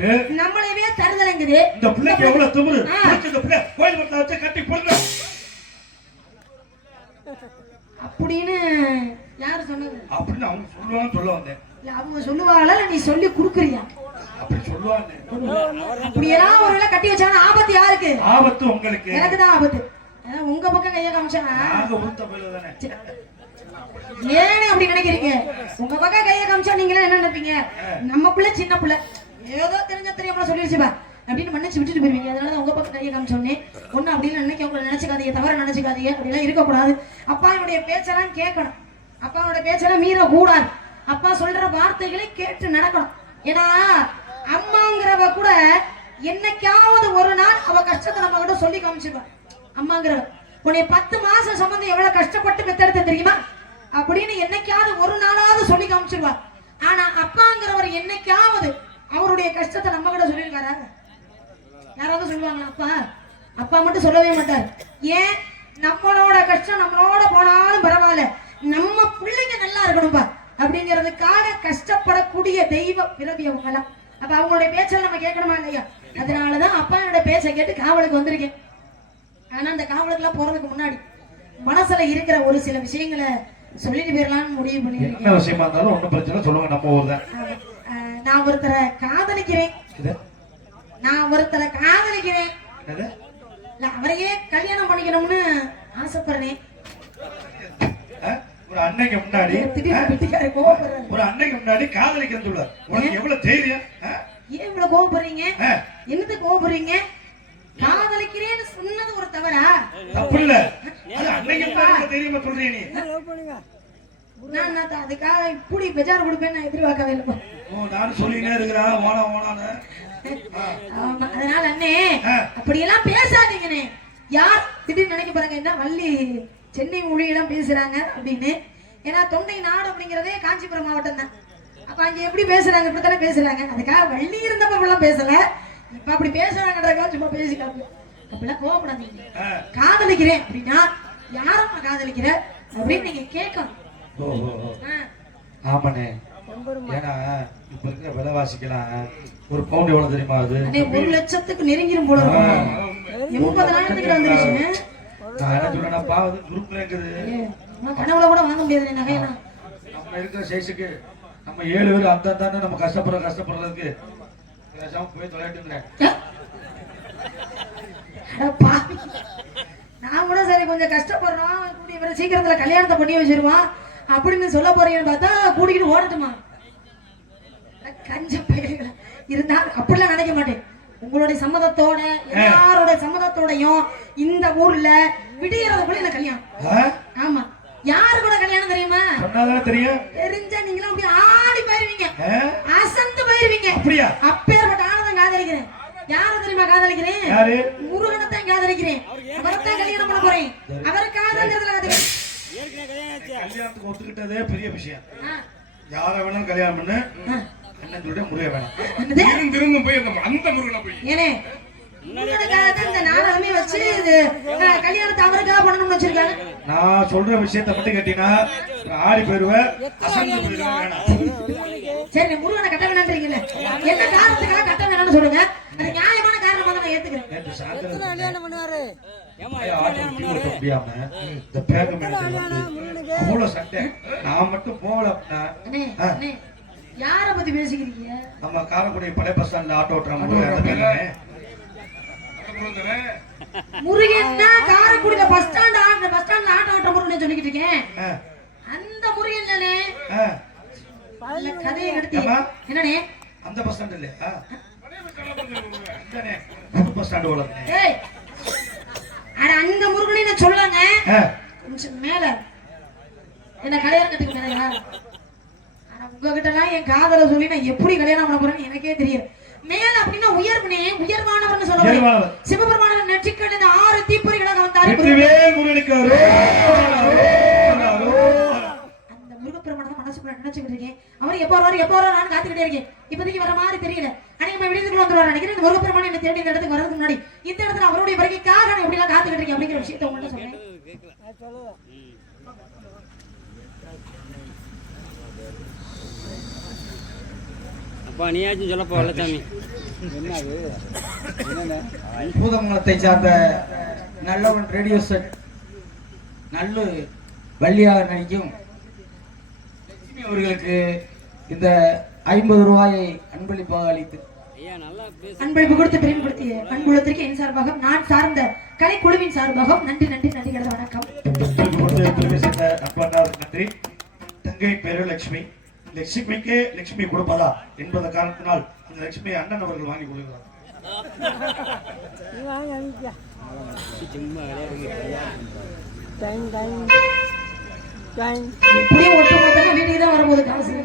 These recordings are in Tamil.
கஷ்டப்பட்டு நம்மளவே தருதலங்குது. இந்த பிள்ளைக்கு எவ்வளவு திமிரு. இந்த பிள்ளை கோயில் மரத்தை வச்சு கட்டி போடுங்க அப்படின்னு யாரு சொன்னது? அப்படின்னு அவங்க சொல்லுவான்னு சொல்ல வந்தேன். இல்ல அவங்க சொல்லுவாங்களா நீ சொல்லி குடுக்குறியா? அப்படி சொல்லுவாங்க. அப்படியெல்லாம் ஒரு வேளை கட்டி வச்சாங்கன்னா ஆபத்து யாருக்கு? ஆபத்து உங்களுக்கு. எனக்கு தான் ஆபத்து. உங்க பக்கம் கைய காமிச்சானா நாங்க உருத்த போயில தானே. ஏனே அப்படி நினைக்கிறீங்க? உங்க பக்கம் கைய காமிச்சா நீங்களே என்ன நினைப்பீங்க? நம்ம பிள்ளை சின்ன பிள்ளை ஏதோ தெரியாம சொல்லிடுச்சுப்பா அப்படின்னு மன்னிச்சு விட்டுட்டு போயிருவீங்க. அதனால உங்க பக்கம் கைய காமிச்சோன்னே ஒண்ணு அப்படின்னு நினைக்க உங்களை நினைச்சுக்காதீங்க, தவற நினைச்சுக்காதீங்க. அப்படிலாம் இருக்கக்கூடாது. அப்பாவுடைய பேச்செல்லாம் கேட்கணும், அப்பாவோட பேச்செல்லாம் மீற கூடாது. அப்பா சொல்ற வார்த்தைகளை கேட்டு நடக்கணும். ஏன்னா அம்மாங்கிறவ கூட என்னைக்காவது ஒரு நாள் அவ கஷ்டத்தை நம்ம கிட்ட சொல்லி காமிச்சிருவா. அம்மாங்கிறவ உன்னை 10 மாசம் சம்பந்தம் எவ்வளவு கஷ்டப்பட்டு பெத்தெடுத்த தெரியுமா அப்படின்னு என்னைக்காவது ஒரு நாளாவது சொல்லி காமிச்சிருவா. ஆனா அப்பாங்கிறவர் என்னைக்காவது அவருடைய கஷ்டத்தை நம்ம கிட்ட சொல்லியிருக்காரா? யாராவது சொல்லுவாங்களா? அப்பா அப்பா மட்டும் சொல்லவே மாட்டார். ஏன்? நம்மளோட கஷ்டம் நம்மளோட போனாலும் பரவாயில்ல, நம்ம பிள்ளைங்க நல்லா இருக்கணும்பா அப்படிங்கிறதுக்காக கஷ்டப்படக்கூடிய தெய்வ பிறவி அவங்கலாம். அப்ப அவங்களுடைய பேச்செல்லாம் நம்ம கேட்கணுமா இல்லையா? அதனாலதான் அப்பா என்னோட பேச்சை கேட்டு காவலுக்கு வந்திருக்கேன். ஆனா அந்த காவலுக்குலாம் போறதுக்கு முன்னாடி மனசுல இருக்கிற ஒரு சில விஷயங்களை சொல்லிட்டு போயிடலாம்னு முடிவு பண்ணிருக்கேன். என்ன விஷயமா இருந்தாலும் ஒண்ணும் பிரச்சனை சொல்லுங்க, நம்ம ஊர் தான். நான் ஒருத்தரை காதலிக்கிறேன். நான் ஒருத்தரை காதலிக்கிறேன். அவரையே கல்யாணம் பண்ணிக்கணும்னு ஆசைப்படுறேன். ஒரு அன்னைக்கு முன்னாடி ஒரு அன்னைக்கு முன்னாடி காதலிக்கிறது சொல்ல உனக்கு எவ்வளவு தைரியம்? ஏன் இவ்வளவு கோவப்படுறீங்க? என்னது கோவப்படுறீங்க? காதலிக்கிறேன்னு சொன்னது ஒரு தவறா? தப்பு இல்ல, அது அன்னைக்கு முன்னாடி தெரியுமா சொல்றீங்க நீ. நான் அதுக்காக இப்படி பெஜார் கொடுப்பேன்னு நான் எதிர்பார்க்கவே இல்லை. நான் சொல்லினே இருக்கிறேன் ஓனா ஓனான்னு. அதனால அண்ணே அப்படியெல்லாம் பேசாதீங்கண்ணே. யார் திடீர்னு நினைக்க பாருங்க என்ன வள்ளி சென்னை மொழியெல்லாம் பேசுறாங்க அப்படின்னு. ஏன்னா தொண்டை நாடு அப்படிங்கிறதே காஞ்சிபுரம் மாவட்டம் தான். அப்ப அங்க எப்படி பேசுறாங்க? இப்படித்தானே பேசுறாங்க. அதுக்காக வள்ளி இருந்தப்ப அப்படிலாம் பேசல, இப்ப அப்படி பேசுறாங்கன்றதுக்காக சும்மா பேசிக்காங்க. அப்படிலாம் கோவப்படாதீங்க. காதலிக்கிறேன் அப்படின்னா யாரும் நான் காதலிக்கிற அப்படின்னு நீங்க கேட்கணும். ஆமாண்ணே, ஏன்னா இப்ப இருக்கிற விலைவாசிக்கலாம் ஒரு பவுண்ட் எவ்வளவு தெரியுமா? அது 1 லட்சத்துக்கு நெருங்கிரும் போல இருக்கும். 80,000 வந்துருச்சு. நான் என்ன சொல்றேன்னா பாவது குரூப்லங்குது கனவுல கூட வாங்க முடியாது நகையெல்லாம். நம்ம இருக்கிற சைஸுக்கு நம்ம 7 பேர் அந்த தானே நம்ம கஷ்டப்படுறதுக்கு போய் தொலைட்டுங்கிறேன். நான் கூட சரி கொஞ்சம் கஷ்டப்படுறோம், இவரை சீக்கிரத்துல கல்யாணத்தை பண்ணி வச்சிருவான் அப்படின்னு சொல்ல போறீங்கன்னு பார்த்தா கூட்டிக்கிட்டு ஓடட்டுமா? கஞ்ச பயிர்கள் இருந்தா அப்படிலாம் நினைக்க மாட்டேன். உங்களுடைய சம்மதத்தோட எல்லாரோட சம்மதத்தோடையும் இந்த ஊர்ல விடியறதுக்குள்ள எனக்கு கல்யாணம். ஆமா, யாரு கூட கல்யாணம் தெரியுமா? தெரியும். தெரிஞ்சா நீங்களும் அப்படி ஆடி போயிருவீங்க, அசந்து போயிருவீங்க. அப்பேற்பட்ட ஆனந்தம் காதலிக்கிறேன். யார தெரியுமா காதலிக்கிறேன்? முருகனைத்தான் காதலிக்கிறேன். அவரைத்தான் கல்யாணம் பண்ண போறேன். அவருக்காக காதலிக்கிறேன். கல்யாணத்துக்கு ஒத்துக்கிட்டதே பெரிய விஷயம். யார வேணாலும் கல்யாணம் பண்ணு என்ன சொல்ற முருக வேணாம். திருந்தும் போய் அந்த முருகனை போய் ஏனே இந்த நாடகமே வச்சு கல்யாணத்தை அவருக்காக பண்ணணும்னு வச்சிருக்காங்க. நான் சொல்ற விஷயத்தை மட்டும் கேட்டீங்கன்னா ஆடி போயிருவேன், அசந்து போயிருவேன். சரி, முருகனை கட்ட வேணான்றீங்கல்ல, என்ன காரணத்துக்காக கட்ட வேணாம்னு சொல்லுங்க. அது நியாயமான காரணமா தான் நான் ஏத்துக்கிறேன். கல்யாணம் பண்ணுவாரு முடியாம இந்த பேங்க அவ்வளவு சட்டை நான் மட்டும் போகல. யார பத்தி பேசிக்கிறீங்க? நம்ம காரக்குடி பழைய பஸ் ஸ்டாண்ட்ல ஆட்டோ ஓட்டுறாங்க. முருகன்னா காரக்குடியில பஸ் ஸ்டாண்ட்ல ஆட்டோ ஓட்டுற முருகன் சொல்லிக்கிட்டு இருக்கேன். அந்த முருகன் தானே கதையை எடுத்து என்னனே அந்த பஸ் ஸ்டாண்ட் இல்லையா? பஸ் ஸ்டாண்ட் ஓடுறேன். அந்த முருகனை நான் சொல்லுங்க. கொஞ்சம் மேல என்ன கல்யாணம் கட்டிக்கிட்டா? உங்ககிட்ட எல்லாம் என் காதல சொல்லி நான் எப்படி கல்யாணம் பண்ண போறேன்னு எனக்கே தெரியும். மேல அப்படின்னா உயர்வனே உயர்வானவர்னு சொல்லுவாங்க. சிவபெருமானவர் நெற்றிக்கண் இந்த 6 தீப்பொறிகளாக வந்தாரு. அந்த முருகப்பெருமானை மனசுக்குள்ள நினைச்சுக்கிட்டு இருக்கேன். அவர் எப்போ வராரு நான் காத்துக்கிட்டே இருக்கேன். இப்போதைக்கு வர மாதிரி தெரியல. அன்னைக்கு விடுதலுக்குள்ள வந்துருவாரு நினைக்கிறேன். இந்த முருகப்பெருமானை என்ன தேடி இந்த இடத்துக்கு வரதுக்கு முன்னாடி இந்த இடத்துல அவருடைய வருகைக்காக நான் எப்படி எல்லாம் காத்துக்கிட்டு இருக்கேன் அப்படிங்கிற விஷயத்தை உங்கள்கிட்ட சொன்னேன். அப்பா நீயாச்சும் சொல்லப்போ வெள்ளச்சாமி பூதமங்கலத்தை சார்ந்த நல்லவன் ரேடியோ செட் நல்ல வள்ளியாக நடிக்கும் லட்சுமி அவர்களுக்கு இந்த 50 ரூபாயை அன்பளிப்பாக அளித்து அன்பளிப்பு கொடுத்து பெருமைப்படுத்திய அன்புலத்திற்கு என் சார்பாக நான் சார்ந்த கலைக்குழுவின் சார்பாக நன்றி நன்றி நன்றி கடந்த வணக்கம். நன்றி. தங்கை பேரு லட்சுமி. லட்சுமிக்கு லட்சுமி கொடுப்பதா என்பத காரணத்தினால் அந்த லட்சுமி அண்ணன் அவர்கள் வாங்கி கொடுக்கிறார். எப்படியும் ஒட்டுமொத்தமா வீட்டுக்கு தான் வரும்போது காசு.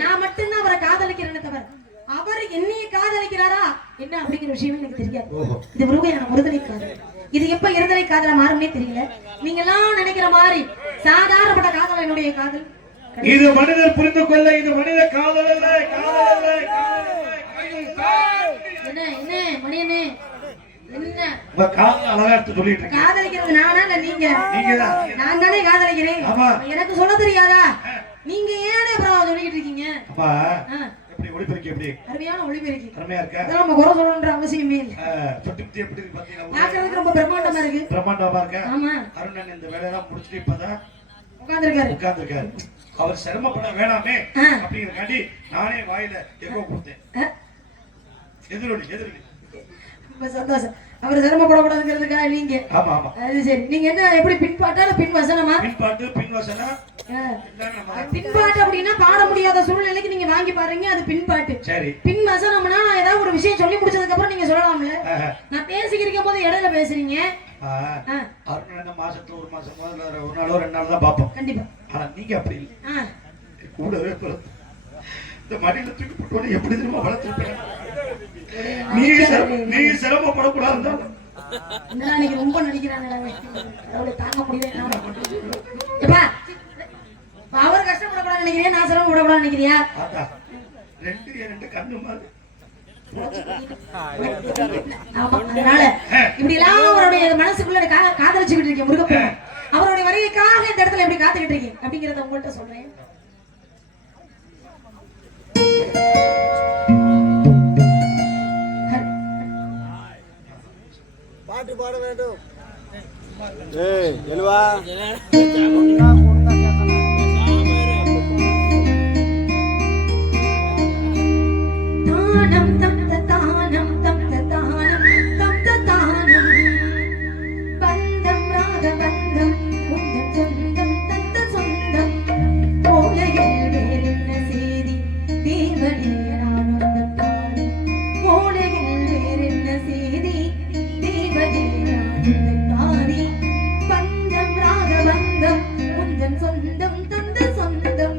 நான் மட்டும்தான் அவரை காதலிக்கிறேன்னு தவிர அவர் என்னைய காதலிக்கிறாரா என்ன அப்படிங்கிற விஷயம் எனக்கு தெரியாது. இது முருகையான முருதலை காதல். இது எப்ப இருதலை காதல மாறும்னே தெரியல. நீங்க எல்லாம் நினைக்கிற மாதிரி சாதாரணப்பட்ட காதல் என்னுடைய காதல். இது மனிதர் புரிந்து கொள்ள, இது மனித காதல் அல்ல. என்ன என்ன மணியனே என்ன உங்க காதல் அழகா எடுத்து சொல்லிட்டு இருக்கீங்க. காதலிக்கிறது நானா இல்ல நீங்க? நான் தானே காதலிக்கிறேன். எனக்கு சொல்ல தெரியாதா? நீங்க ஏனே அப்புறம் சொல்லிட்டு இருக்கீங்க? அப்பா எப்படி ஒளிபெருக்கி எப்படி அருமையான ஒளிபெருக்கி அருமையா இருக்கா? அதெல்லாம் நம்ம குறை சொல்லணும்ன்ற அவசியமே இல்ல. சுத்தி எப்படி இருக்கு பாத்தீங்களா? பாக்குறதுக்கு ரொம்ப பிரம்மாண்டமா இருக்கு. பிரம்மாண்டமா இருக்கா? ஆமா. அருணன் இந்த வேலையெல்லாம் முடிச்சிட்டு இப்பதான் உட்கார்ந்திருக்காரு. அவர் சிரமப்பட வேணாமே அப்படிங்கறக்காண்டி நானே வாயில எக்கோ கொடுத்தேன். எதிரொலி ரொம்ப சந்தோஷம். அவர் சிரமப்படக்கூடாதுங்கிறதுக்காக நீங்க. ஆமா ஆமா. அது சரி. நீங்க என்ன எப்படி பின்பாட்டா இல்ல பின் வசனமா? பின்பாட்டு பின் வசனம். பின்பாட்டு அப்படின்னா பாட முடியாத சூழ்நிலைக்கு நீங்க வாங்கி பாருங்க, அது பின்பாட்டு. சரி. பின் வசனம்னா ஏதாவது ஒரு விஷயம் சொல்லி முடிச்சதுக்கு அப்புறம் நீங்க சொல்லலாம்ல. நான் பேசிக்கிருக்கும் போது இடையில பேசுறீங்க. அருண் மாசத்துல ஒரு மாசம் முதல்ல ஒரு நாளோ 2 நாள் தான் பாப்போம் கண்டிப்பா. ஆனா நீங்க அப்படி இல்ல, கூடவே இந்த மடியில தூக்கி போட்டு எப்படி தெரியுமா வளர்த்துருப்பேன். நீ சிரமப்படக்கூடாது. ரொம்ப நடிக்கிறாங்க, தாங்க முடியல. அவர் கஷ்டப்படக்கூடாது நினைக்கிறேன், நான் சிரமப்படக்கூடாது நினைக்கிறியா? ரெண்டு கண்ணு மாதிரி. அதனால இப்படி எல்லாம் அவருடைய மனசுக்குள்ள காதலிச்சுக்கிட்டு இருக்கேன் முருகப்பெருமான். அவருடைய வருகைக்காக இந்த இடத்துல எப்படி காத்துக்கிட்டு இருக்கேன் அப்படிங்கறத உங்கள்கிட்ட சொல்றேன். பாட்டு பாட வேண்டும். ஏய் எழுவா தானம் தம் தானம் தம் தானம் தம் தானம் பந்தம் ராக பந்தம் உந்தம் சொந்தம் தந்த சொந்தம் மூலையில் வேறென்ன செய்தி தீவழிய ஆனந்தம் பாடி மூலையில் வேறென்ன செய்தி தீவழிய ஆனந்தம் பாடி பந்தம் ராக பந்தம் உந்தம் சொந்தம் தந்த சொந்தம்.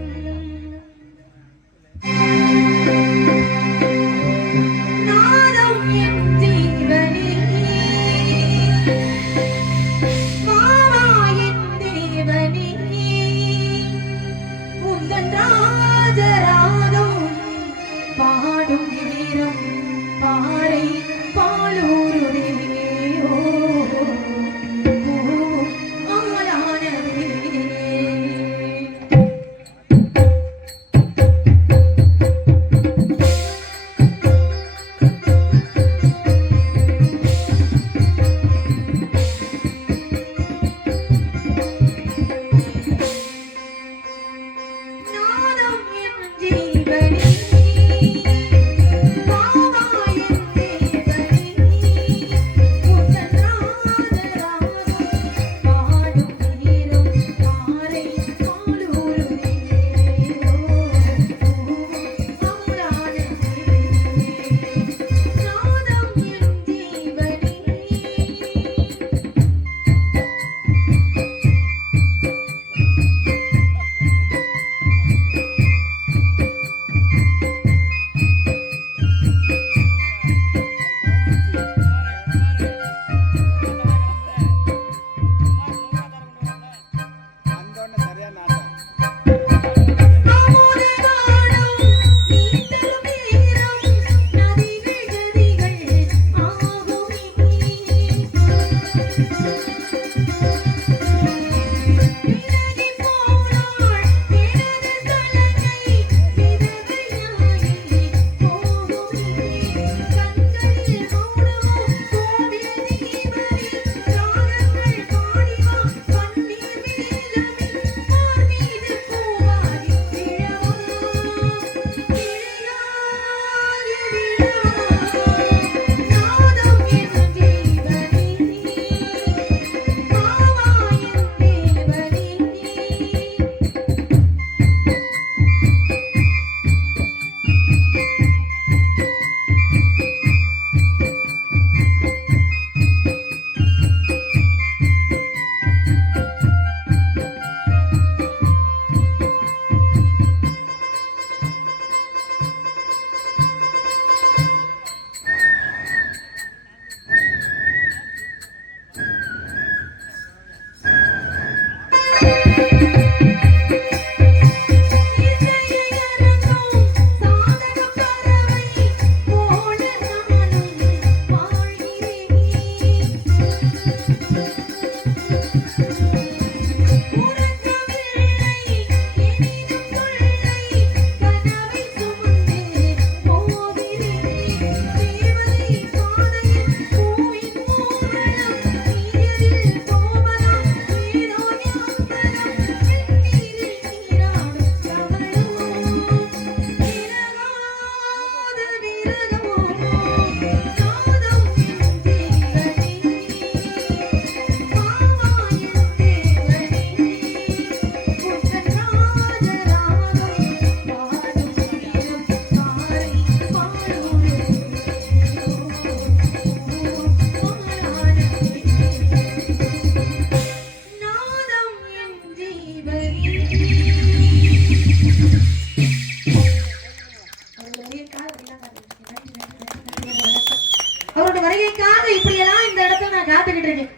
காத்துக்கிட்டு இருக்கேன்.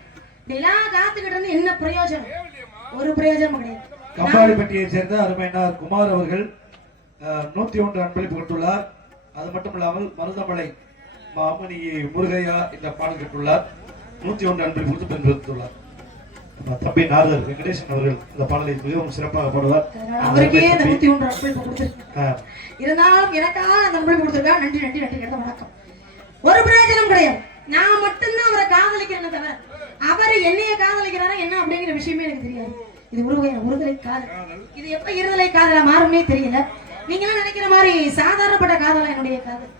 இதெல்லாம் காத்துக்கிட்டு இருந்து என்ன பிரயோஜனம்? ஒரு பிரயோஜனமும் கிடையாது. கம்பாடிப்பட்டியை சேர்ந்த அருமையினார் குமார் அவர்கள் 101 அன்பளிப்பு கொடுத்துள்ளார். அது மட்டும் இல்லாமல் மருதமலை அம்மணி முருகையா இந்த பாடல் கேட்டுள்ளார். 101 அன்பளிப்பு கொடுத்து பெற்றுள்ளார். தம்பி நாதர் வெங்கடேசன் அவர்கள் இந்த பாடலை மிகவும் சிறப்பாக போடுவார். அவருக்கே 101 அன்பளிப்பு கொடுத்திருக்காங்க. இருந்தாலும் எனக்காக அந்த அன்பளிப்பு கொடுத்திருக்காங்க. நன்றி நன்றி நன்றி. வணக்கம். ஒரு பிரயோஜனம் கிடையாது. நான் மட்டும்தான் அவரை காதலிக்கிறேன்னு தவிர அவரை என்னைய காதலிக்கிறாரா என்ன அப்படிங்கிற விஷயமே எனக்கு தெரியாது. இது ஒருதலை காதல். இது எப்ப இருதலை காதலா மாறும்னே தெரியல. நீங்க எல்லாம் நினைக்கிற மாதிரி சாதாரணப்பட்ட காதலா என்னுடைய காதல்.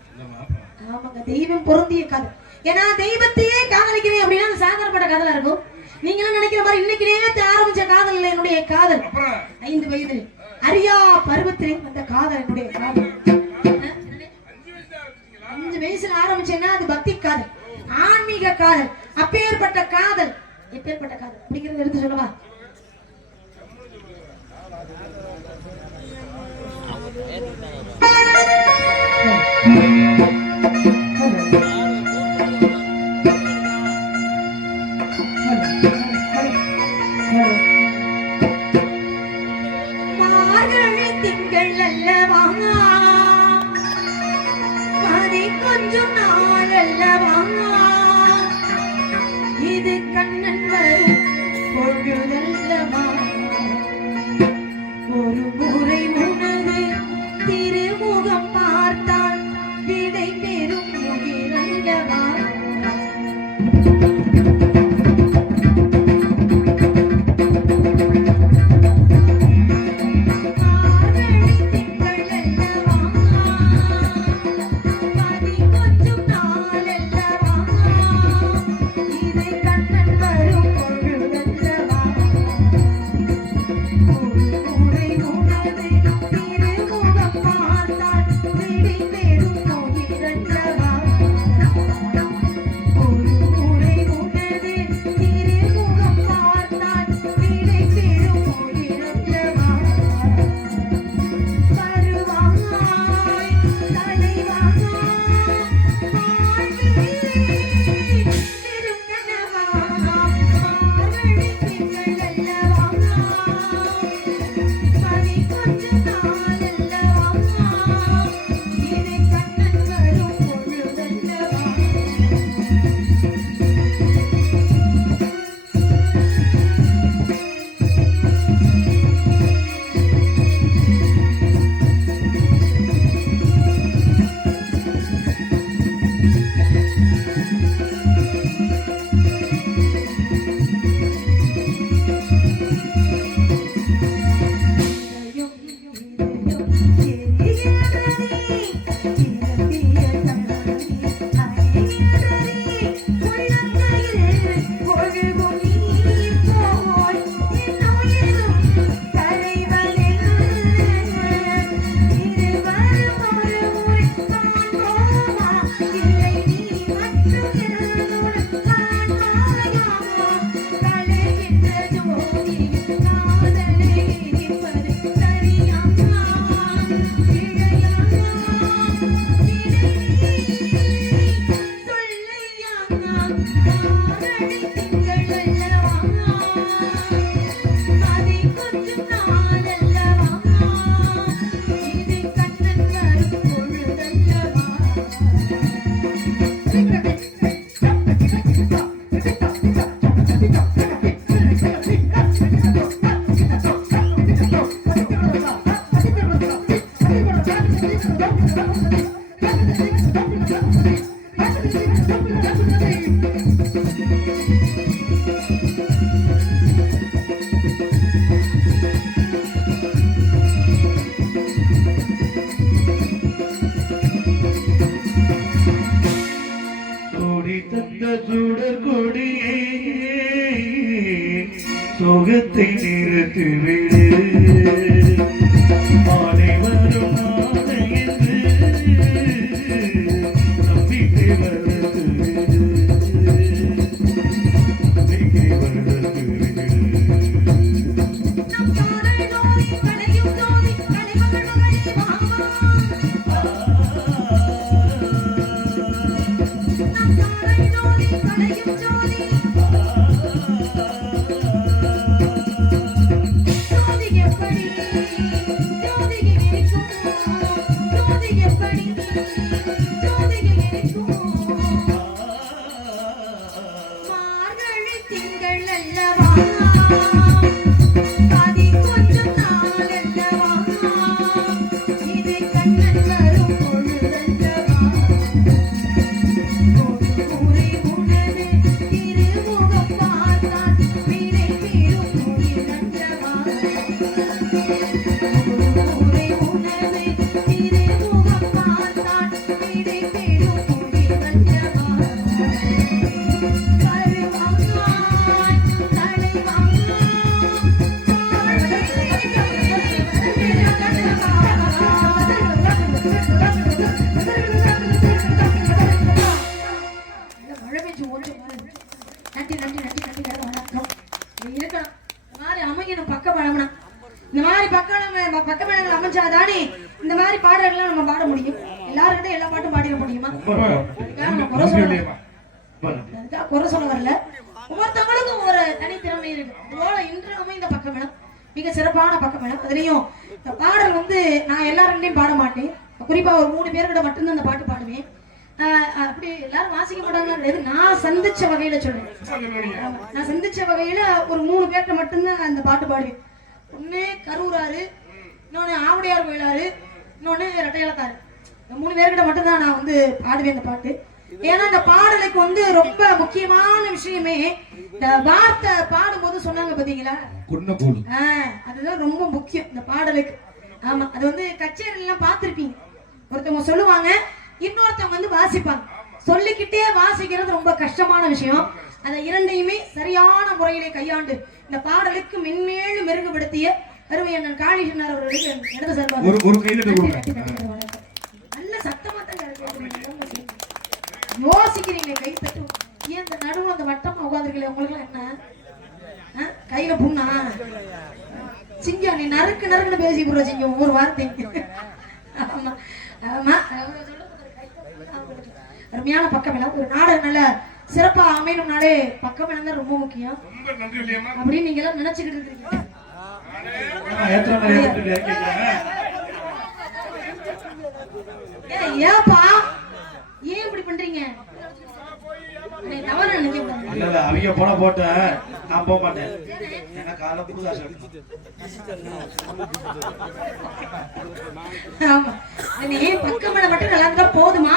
ஆமாங்க, தெய்வம் பொருந்திய காதல். ஏன்னா தெய்வத்தையே காதலிக்கிறேன் அப்படின்னா அது சாதாரணப்பட்ட காதலா இருக்கும். நீங்க எல்லாம் நினைக்கிற மாதிரி இன்னைக்கு நேரத்தை ஆரம்பிச்ச காதல் இல்லை என்னுடைய காதல். 5 வயதில் அரியா பருவத்திலே வந்த காதல் என்னுடைய காதல். 5 வயசுல ஆரம்பிச்சேன்னா அது பக்தி காதல், ஆன்மீக காதல். அப்பேற்பட்ட காதல் எப்பேற்பட்ட காதல் அப்படிங்கறத எடுத்து சொல்லவா? மார்கழி திங்கள் அல்லவா, அதை கொஞ்சம் நாள் அல்லவா, இது கண்ணன் வரும் பொழுதல்லவா, ஒரு முறை உனது திருமுகம் பார்த்தால் விடை பெறும் முகிலல்லவா. சோகத்தை நிறுத்திவிடு, அனைவரும் நாளை என்று நம்பிக்கை வளர்த்துவிடு, நம்பிக்கை வளர்த்துவிடு. ஜோதி முடியும்? எல்லாருக்கிட்ட எல்லா பாட்டும் பாடிட முடியுமா? அதுக்காக நம்ம குறை நன்றி சொல்ல இல்லையம்மா. அதுக்காக குறை சொல்ல வரல. ஒவ்வொருத்தவங்களுக்கும் ஒரு தனித்திறமை இருக்கு. அதோட இன்று அமைந்த பக்கமேளம் மிக சிறப்பான பக்கமேளம். அதுலயும் இந்த பாடல் வந்து நான் எல்லாருடையும் பாட மாட்டேன். குறிப்பா ஒரு 3 பேர்கிட்ட மட்டும்தான் அந்த பாட்டு பாடுவேன். அப்படி எல்லாரும் வாசிக்க மாட்டாங்க. நான் சந்திச்ச வகையில சொல்றேன். நான் சந்திச்ச வகையில ஒரு 3 பேர்கிட்ட மட்டும்தான் அந்த பாட்டு பாடுவேன். ஒண்ணு கரூராரு, இன்னொன்னு ஆவடியார் கோயிலாரு, இன்னொன்னு ரெட்டையலத்தாரு. 3 பேர்கிட்ட மட்டும்தான் நான் வந்து பாடுவேன் இந்த பாட்டு. ஏன்னா இந்த பாடலுக்கு வந்து ரொம்ப முக்கியமான விஷயமே இந்த வார்த்தை பாடும்போது சொன்னாங்க பாத்தீங்களா, அதுதான் ரொம்ப முக்கியம் இந்த பாடலுக்கு. ஆமா, அது வந்து கச்சேரி எல்லாம் பார்த்திருப்பீங்க. ஒருத்தவங்க சொல்லுவாங்க, இன்னொருத்தவங்க வந்து வாசிப்பாங்க. சொல்லிக்கிட்டே வாசிக்கிறது ரொம்ப கஷ்டமான விஷயம். அதை இரண்டையுமே சரியான முறையிலே கையாண்டு இந்த பாடலுக்கு மென்மேலும் மெருகுபடுத்திய அருமை அண்ணன் காளிகண்ணர் அவர்களுக்கு இடது சார்பாக நல்ல சத்தமா தான் யோசிக்கிறீங்க. கை தட்டும். ஏன் இந்த நடுவு அந்த வட்டமா உட்காந்துருக்கல? உங்களுக்கு என்ன கையில புண்ணா? சிங்கம் நீ நறுக்கு நறுக்குன்னு பேசி போடுற சிங்கம் ஒரு வார்த்தை. ஆமா ஆமா, அருமையான பக்கமேளம். ஒரு நாடகம் நல்ல சிறப்பா அமையணும்னாலே பக்கமேளம் தான் ரொம்ப முக்கியம் அப்படின்னு நீங்க எல்லாம் நினைச்சுக்கிட்டு இருக்கீங்க. ஏப்பா ஏன் இப்படி பண்றீங்க? தவறு நினைக்க அவங்க போன போட்ட நான் போக மாட்டேன். ஏன்னா காலை புதுதாசம். ஆமா, நீ பக்கமேள மட்டும் நல்லா இருந்தா போதுமா?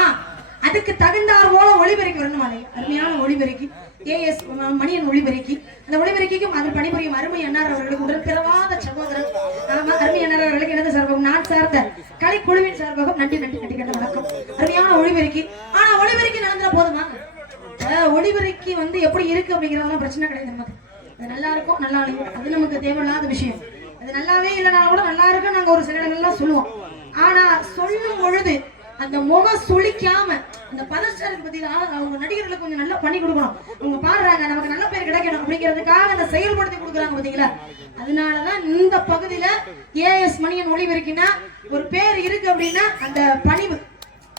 அதுக்கு தகுந்தார் போல ஒளிபெருக்கி வரணும். அருமையான ஒளிபெருக்கி AS மணியன் ஒளிபெருக்கி. அந்த ஒளிபெருக்கிக்கும் அதில் பணிபுரியும் அருமை அண்ணார் அவர்களுக்கு உடன் பிறவாத சகோதரன் அருமை அண்ணார் அவர்களுக்கு எனது சார்பாகவும் நான் சார்ந்த கலைக்குழுவின் சார்பாகவும் நன்றி நன்றி நன்றி கேட்ட வணக்கம். அருமையான ஒளிபெருக்கி. ஆனா ஒளிபெருக்கி நடந்துட போதுமா? ஒளிபெருக்கி வந்து எப்படி இருக்கு அப்படிங்கிறதெல்லாம் பிரச்சனை கிடையாது. நமக்கு அது நல்லா இருக்கும் நல்லா இல்லைங்க, அது நமக்கு தேவையில்லாத விஷயம். அது நல்லாவே இல்லைனாலும் கூட நல்லா இருக்கு நாங்க ஒரு சில இடங்கள்லாம் சொல்லுவோம். ஆனா சொல்லும் பொழுது அந்த முகம் சுளிக்காம அந்த பதஸ்டருக்கு பத்தி அவங்க நடிகர்களுக்கு கொஞ்சம் நல்லா பண்ணி கொடுக்கணும். அவங்க பாடுறாங்க, நமக்கு நல்ல பேர் கிடைக்கணும் அப்படிங்கிறதுக்காக அந்த செயல்படுத்தி கொடுக்குறாங்க பாத்தீங்களா. அதனாலதான் இந்த பகுதியில AS மணியன் ஒளிபெருக்கினா ஒரு பேர் இருக்கு அப்படின்னா அந்த பணிவு,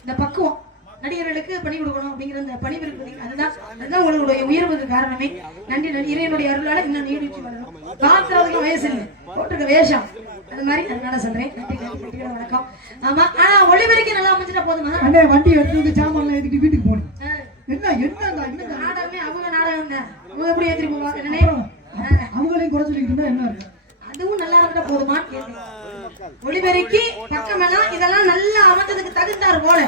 இந்த பக்குவம், நடிகர்களுக்கு பணி கொடுக்கணும் அப்படிங்கிற அந்த பணிவு இருக்கு. அதுதான் உங்களுடைய உயர்வுக்கு காரணமே. நன்றி நன்றி. இறைவனுடைய அருளால இன்னும் நீடிச்சு வரணும். பாக்குறதுக்கு வயசு இல்லை, போட்டிருக்க வேஷம் அது மாதிரி. அதனால சொல்றேன் நன்றி நன்றி வணக்கம். ஆமா, ஆனா ஒளிபெருக்கி நல்லா அமைஞ்சிட்டா போதுமா? அண்ணே வண்டி எடுத்து சாமான் எடுத்துட்டு வீட்டுக்கு போகணும். என்ன நாடகமே அவங்க நாடகம் தான். அவங்க எப்படி ஏற்றி போவாங்க? அவங்களையும் குறை சொல்லிக்கிட்டு என்ன இருக்கு? அதுவும் நல்லா இருந்தா போதுமா? ஒளிபெருக்கி பக்கமெல்லாம் இதெல்லாம் நல்லா அமைஞ்சதுக்கு தகுந்தார் போல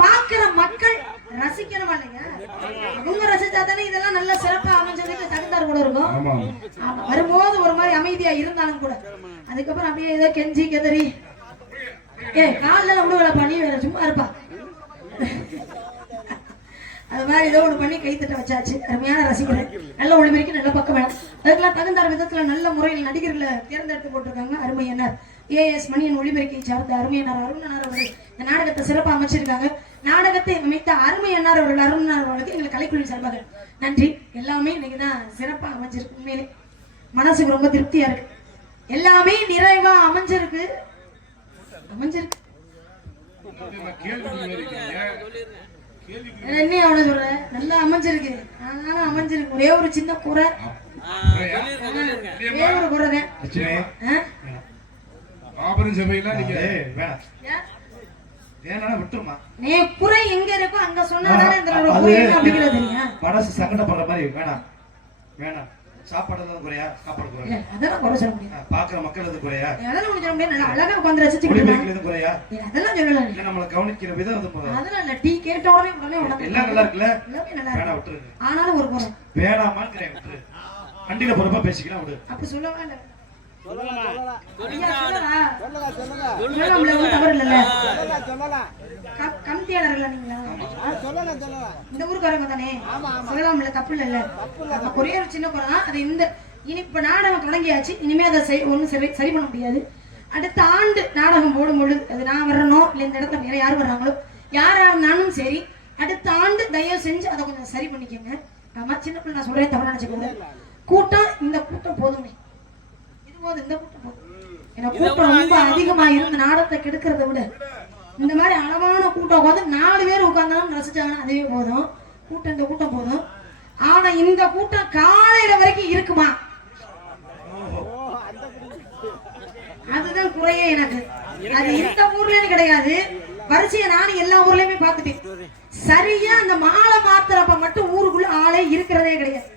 பாக்குற மக்கள் ரசிக்கிறவா இல்லையா? அவங்க ரசிச்சா தானே இதெல்லாம் நல்ல சிறப்பா அமைஞ்சதுக்கு தகுந்தார் கூட இருக்கும். வரும்போது ஒரு மாதிரி அமைதியா இருந்தாலும் கூட அதுக்கப்புறம் அப்படியே ஏதோ கெஞ்சி கெதறி காலில் விடுவலை பண்ணி வேற சும்மா இருப்பா. அது மாதிரி ஏதோ ஒண்ணு பண்ணி கைத்தட்ட வச்சாச்சு. அருமையான ரசிகர்கள், நல்ல ஒளிபெருக்கி நல்ல பக்கமேளம். அதுக்கெல்லாம் தகுந்தார் விதத்துல நல்ல முறையில் நடிகர்களை தேர்ந்தெடுத்து போட்டிருக்காங்க. அருமை அண்ணார் AS மணியன் ஒளிபெருக்கியை சார்ந்த அருமை அண்ணார் அருணனார் அவர்கள் இந்த நாடகத்தை சிறப்பாக அமைச்சிருக்காங்க. நாடகத்தை அமைத்த அருமை அண்ணார் அவர்கள் அருணனார் அவர்களுக்கு எங்களுக்கு கலைக்குழு சார்பாக நன்றி. எல்லாமே இன்னைக்குதான் சிறப்பாக அமைஞ்சிருக்கு. உண்மையிலே மனசுக்கு ரொம்ப திருப்தியா இருக்கு. எல்லாமே நிறைவா அமைஞ்சிருக்கு. என்ன அவன சொல்ற? நல்லா அமைஞ்சிருக்கு. ஆனாலும் அமைஞ்சிருக்கு. ஒரே ஒரு சின்ன குறை, ஒரே ஒரு குறை. குறை எங்க இருக்கோ அங்க சொன்னா மனசு சங்கடப்படுற மாதிரி வேணாம் வேணாம். சாப்பாடு குறையா? சாப்பாடு குறையா? அதெல்லாம் குறை சொல்ல முடியாது. பாக்குற மக்கள் எது குறையா? அதெல்லாம் சொல்ல முடியாது. நல்லா அழகா உட்கார்ந்து ரசிச்சுக்கிட்டு குறையா? அதெல்லாம் சொல்லல. நம்மள கவனிக்கிற விதம் அதெல்லாம் இல்ல. டீ கேட்ட உடனே உடனே எல்லாம் நல்லா இருக்குல்ல? எல்லாமே நல்லா வேணா விட்டுரு. ஆனாலும் ஒரு குறை வேணாமான்னு விட்டுரு. வண்டியில பொறுப்பா பேசிக்கலாம் விடு. அப்படி சொல்லவே இல்ல. இந்த ஊருக்காரங்க தானே சொல்லலாம்ல, தப்பு இல்ல. ஒரே ஒரு சின்ன குறை தான். அது இந்த இனி இப்ப நாடகம் தொடங்கியாச்சு. இனிமே அதை ஒன்னும் சரி பண்ண முடியாது. அடுத்த ஆண்டு நாடகம் போடும் பொழுது அது நான் வர்றனோ இல்ல இந்த இடத்துல வேற யார் வர்றாங்களோ யாரா இருந்தாலும் சரி, அடுத்த ஆண்டு தயவு செஞ்சு அதை கொஞ்சம் சரி பண்ணிக்கோங்க. ஆமா, சின்ன பிள்ளை நான் சொல்றேன், தவறு நினைச்சுக்கோங்க. கூட்டம் இந்த கூட்டம் போதுமே, இது போதும், இந்த கூட்டம் போதும். ஏன்னா கூட்டம் ரொம்ப அதிகமா இருந்து நாடகத்தை கெடுக்கிறத விட இந்த மாதிரி அளவான கூட்டம் உட்காந்து 4 பேர் உட்கார்ந்தாலும் ரசிச்சாங்கன்னா அதுவே போதும். கூட்டம் இந்த கூட்டம் போதும். ஆனா இந்த கூட்டம் காலையில வரைக்கும் இருக்குமா? அதுதான் குறையே எனக்கு. அது இந்த ஊர்லன்னு கிடையாது, வரிசையை நானும் எல்லா ஊர்லயுமே பாத்துட்டேன். சரியா அந்த மாலை மாத்திரப்ப மட்டும் ஊருக்குள்ள ஆளே இருக்கிறதே கிடையாது.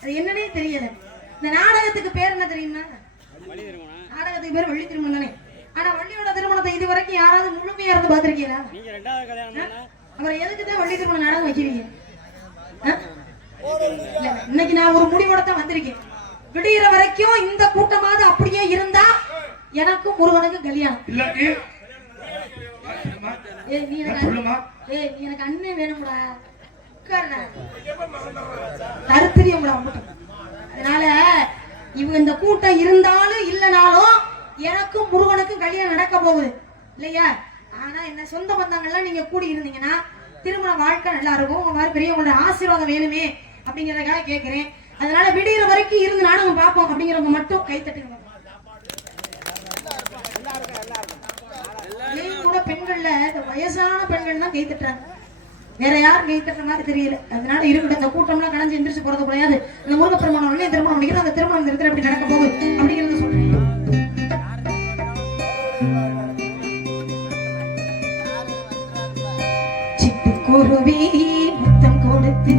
அது என்னன்னே தெரியல. இந்த நாடகத்துக்கு பேர் என்ன தெரியுமா? நாடகத்துக்கு பேர் வள்ளி திருமணம் தானே. ஆனா வள்ளியோட திருமணத்தை இது வரைக்கும் யாராவது முழுமையா இருந்து பாத்திருக்கீங்களா? அப்புறம் எதுக்குதான் வள்ளி திருமணம் நாடகம் வைக்கிறீங்க? இன்னைக்கு நான் ஒரு முடிவோட தான் வந்திருக்கேன். விடுகிற வரைக்கும் இந்த கூட்டமாவது அப்படியே இருந்தா எனக்கும் முருகனுக்கும் கல்யாணம். நீ எனக்கு அண்ணன் வேணும்டா, தருத்திரியம்டா. அதனால இவங்க இந்த கூட்டம் இருந்தாலும் இல்லனாலும் எனக்கும் முருகனுக்கும் கல்யாணம் நடக்க போகுது இல்லையா? ஆனா என்ன சொந்த பந்தங்கள்லாம் நீங்க கூடி இருந்தீங்கன்னா திருமண வாழ்க்கை நல்லா இருக்கும். உங்க மாதிரி பெரியவங்களோட ஆசீர்வாதம் வேணுமே அப்படிங்கறதுக்காக கேட்கிறேன். அதனால விடுகிற வரைக்கும் இருந்து நாடகம் பார்ப்போம் அப்படிங்கிறவங்க மட்டும் கை தட்டுங்க. கூட பெண்கள்ல இந்த வயசான பெண்கள் தான் கை தட்டுறாங்க, வேற யாரும் கை தட்டுற மாதிரி தெரியல. அதனால இருக்கட்டும், இந்த கூட்டம்லாம் கடைஞ்சு எந்திரிச்சு போறது கிடையாது. இந்த முருகப்பெருமான் திருமணம் பண்ணிக்கிறது, அந்த திருமணம் இருக்கிற எப்படி நடக்க போகுது அப்படிங்கறத சொல்றேன். சிட்டுக்குருவி முத்தம் கொடுத்து